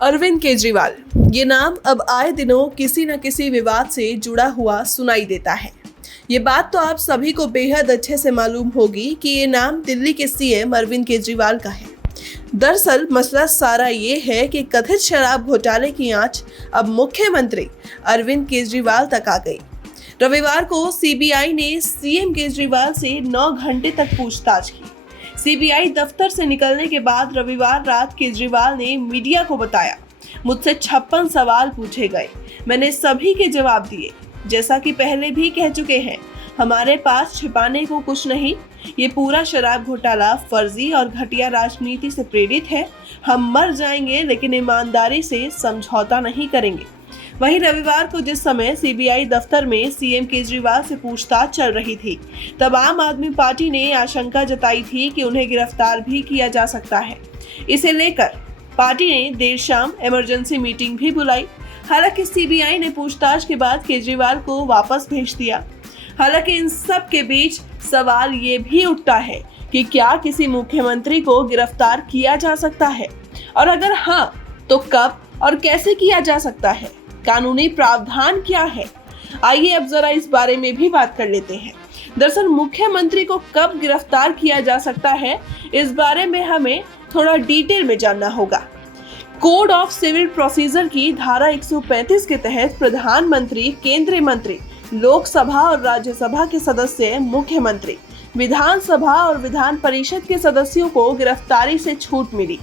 अरविंद केजरीवाल, ये नाम अब आए दिनों किसी न किसी विवाद से जुड़ा हुआ सुनाई देता है। ये बात तो आप सभी को बेहद अच्छे से मालूम होगी कि ये नाम दिल्ली के सीएम अरविंद केजरीवाल का है। दरअसल मसला सारा ये है कि कथित शराब घोटाले की आंच अब मुख्यमंत्री अरविंद केजरीवाल तक आ गई। रविवार को सीबीआई ने सीएम केजरीवाल से 9 घंटे तक पूछताछ की। सीबीआई दफ्तर से निकलने के बाद रविवार रात केजरीवाल ने मीडिया को बताया, मुझसे 56 सवाल पूछे गए, मैंने सभी के जवाब दिए। जैसा कि पहले भी कह चुके हैं, हमारे पास छिपाने को कुछ नहीं। ये पूरा शराब घोटाला फर्जी और घटिया राजनीति से प्रेरित है। हम मर जाएंगे लेकिन ईमानदारी से समझौता नहीं करेंगे। वहीं रविवार को जिस समय सीबीआई दफ्तर में सीएम केजरीवाल से पूछताछ चल रही थी, तब आम आदमी पार्टी ने आशंका जताई थी कि उन्हें गिरफ्तार भी किया जा सकता है। इसे लेकर पार्टी ने देर शाम इमरजेंसी मीटिंग भी बुलाई। हालांकि सीबीआई ने पूछताछ के बाद केजरीवाल को वापस भेज दिया। हालांकि इन सब के बीच सवाल ये भी उठता है कि क्या किसी मुख्यमंत्री को गिरफ्तार किया जा सकता है, और अगर हाँ तो कब और कैसे किया जा सकता है, कानूनी प्रावधान क्या है। आइए अब जरा इस बारे में भी बात कर लेते हैं। दरअसल मुख्यमंत्री को कब गिरफ्तार किया जा सकता है, इस बारे में हमें थोड़ा डिटेल में जानना होगा। कोड ऑफ सिविल प्रोसीजर की धारा 135 के तहत प्रधानमंत्री, केंद्रीय मंत्री, लोकसभा और राज्यसभा के सदस्य, मुख्यमंत्री, विधानसभा और विधान परिषद के सदस्यों को गिरफ्तारी से छूट मिली।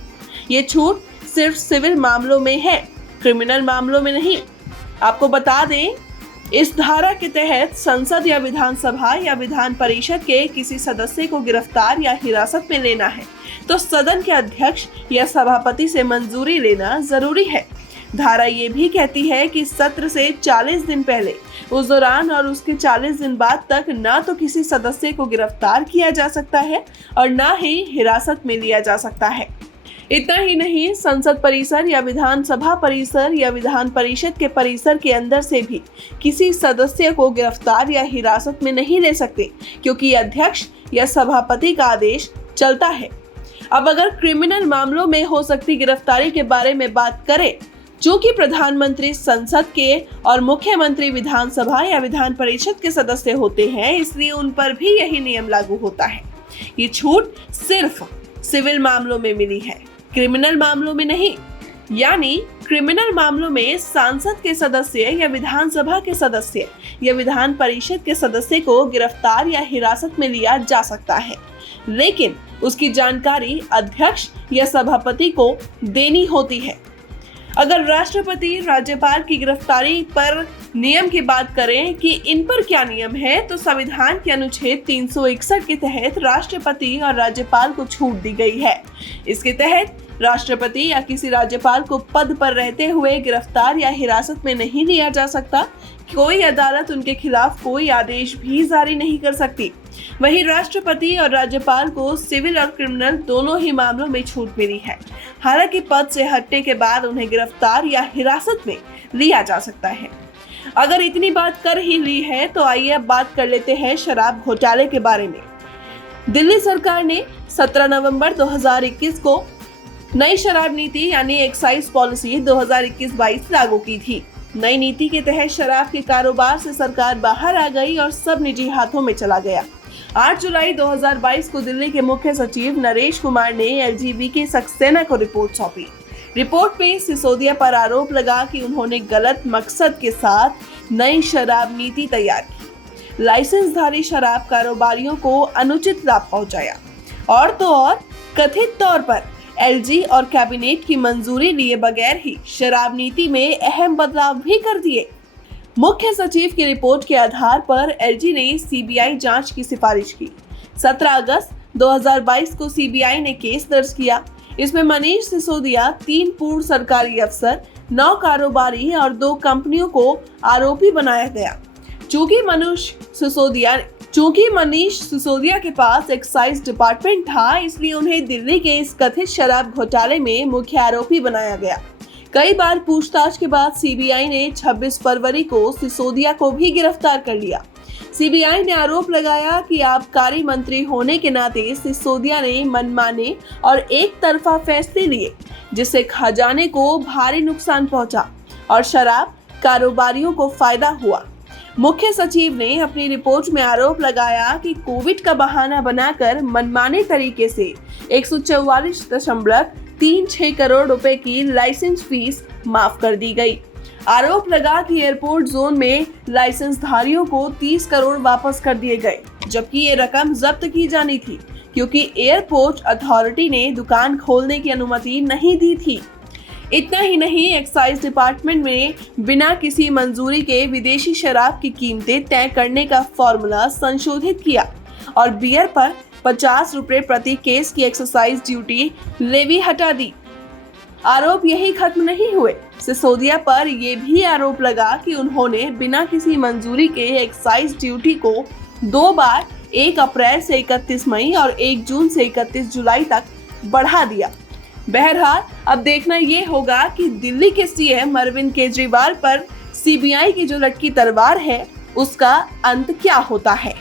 ये छूट सिर्फ सिविल मामलों में है, क्रिमिनल मामलों में नहीं। आपको बता दें, इस धारा के तहत संसद या विधानसभा या विधान परिषद के किसी सदस्य को गिरफ्तार या हिरासत में लेना है तो सदन के अध्यक्ष या सभापति से मंजूरी लेना जरूरी है। धारा ये भी कहती है कि सत्र से 40 दिन पहले, उस दौरान और उसके 40 दिन बाद तक ना तो किसी सदस्य को गिरफ्तार किया जा सकता है और ना ही हिरासत में लिया जा सकता है। इतना ही नहीं, संसद परिसर या विधानसभा परिसर या विधान परिषद के परिसर के अंदर से भी किसी सदस्य को गिरफ्तार या हिरासत में नहीं ले सकते, क्योंकि अध्यक्ष या सभापति का आदेश चलता है। अब अगर क्रिमिनल मामलों में हो सकती गिरफ्तारी के बारे में बात करें, चूंकि प्रधानमंत्री संसद के और मुख्यमंत्री विधानसभा या विधान परिषद के सदस्य होते हैं, इसलिए उन पर भी यही नियम लागू होता है। ये छूट सिर्फ सिविल मामलों में मिली है, क्रिमिनल मामलों में नहीं। यानी क्रिमिनल मामलों में सांसद के सदस्य या विधानसभा के सदस्य या विधान परिषद के सदस्य को गिरफ्तार या हिरासत में लिया जा सकता है, लेकिन उसकी जानकारी अध्यक्ष या सभापति को देनी होती है। अगर राष्ट्रपति, राज्यपाल की गिरफ्तारी पर नियम की बात करें कि इन पर क्या नियम है, तो संविधान के अनुच्छेद 361 के तहत राष्ट्रपति और राज्यपाल को छूट दी गई है। इसके तहत राष्ट्रपति या किसी राज्यपाल को पद पर रहते हुए गिरफ्तार या हिरासत में नहीं लिया जा सकता। कोई अदालत उनके खिलाफ कोई आदेश भी जारी नहीं कर सकती। वहीं राष्ट्रपति और राज्यपाल को सिविल और क्रिमिनल दोनों ही मामलों में छूट मिली है। हालांकि पद से हटने के बाद उन्हें गिरफ्तार या हिरासत में लिया जा सकता है। अगर इतनी बात कर ही ली है तो आइए अब बात कर लेते हैं शराब घोटाले के बारे में। दिल्ली सरकार ने 17 नवंबर 2021 को नई शराब नीति यानी एक्साइज पॉलिसी 2021-22 लागू की थी। नई नीति के तहत शराब के कारोबार से सरकार बाहर आ गई और सब निजी हाथों में चला गया। 8 जुलाई 2022 को दिल्ली के मुख्य सचिव नरेश कुमार ने एलजीबी सक्सेना को रिपोर्ट सौंपी। रिपोर्ट में सिसोदिया पर आरोप लगा कि उन्होंने गलत मकसद के साथ नई शराब नीति तैयार की, लाइसेंसधारी शराब कारोबारियों को अनुचित लाभ पहुंचाया और तो और कथित तौर पर एलजी और कैबिनेट की मंजूरी लिए बगैर ही शराब नीति में अहम बदलाव भी कर दिए। मुख्य सचिव की रिपोर्ट के आधार पर एलजी ने सीबीआई जांच की सिफारिश की। 17 अगस्त 2022 को सीबीआई ने केस दर्ज किया। इसमें मनीष सिसोदिया, 3 पूर्व सरकारी अफसर, 9 कारोबारी और 2 कंपनियों को आरोपी बनाया गया। चूंकि मनीष सिसोदिया के पास एक्साइज डिपार्टमेंट था, इसलिए उन्हें दिल्ली के इस कथित शराब घोटाले में मुख्य आरोपी बनाया गया। कई बार पूछताछ के बाद सीबीआई ने 26 फरवरी को सिसोदिया को भी गिरफ्तार कर लिया। सीबीआई ने आरोप लगाया कि आबकारी मंत्री होने के नाते सिसोदिया ने मनमाने और एक तरफा फैसले लिए, जिससे खजाने को भारी नुकसान पहुंचा और शराब कारोबारियों को फायदा हुआ। मुख्य सचिव ने अपनी रिपोर्ट में आरोप लगाया कि कोविड का बहाना बनाकर मनमाने तरीके से 144.36 करोड़ रुपए की लाइसेंस फीस माफ कर दी गई। आरोप लगा कि एयरपोर्ट जोन में लाइसेंस धारियों को 30 करोड़ वापस कर दिए गए, जबकि ये रकम जब्त की जानी थी क्योंकि एयरपोर्ट अथॉरिटी ने दुकान खोलने की अनुमति नहीं दी थी। इतना ही नहीं, एक्साइज डिपार्टमेंट ने बिना किसी मंजूरी के विदेशी शराब की कीमतें तय करने का फॉर्मूला संशोधित किया और बियर पर 50 रुपए प्रति केस की एक्साइज ड्यूटी लेवी हटा दी। आरोप यही खत्म नहीं हुए। सिसोदिया पर यह भी आरोप लगा कि उन्होंने बिना किसी मंजूरी के एक्साइज ड्यूटी को 2 बार 1 अप्रैल से 31 मई और 1 जून से 31 जुलाई तक बढ़ा दिया। बहरहाल अब देखना ये होगा कि दिल्ली के सीएम अरविंद केजरीवाल पर सीबीआई की जो लटकी तलवार है उसका अंत क्या होता है।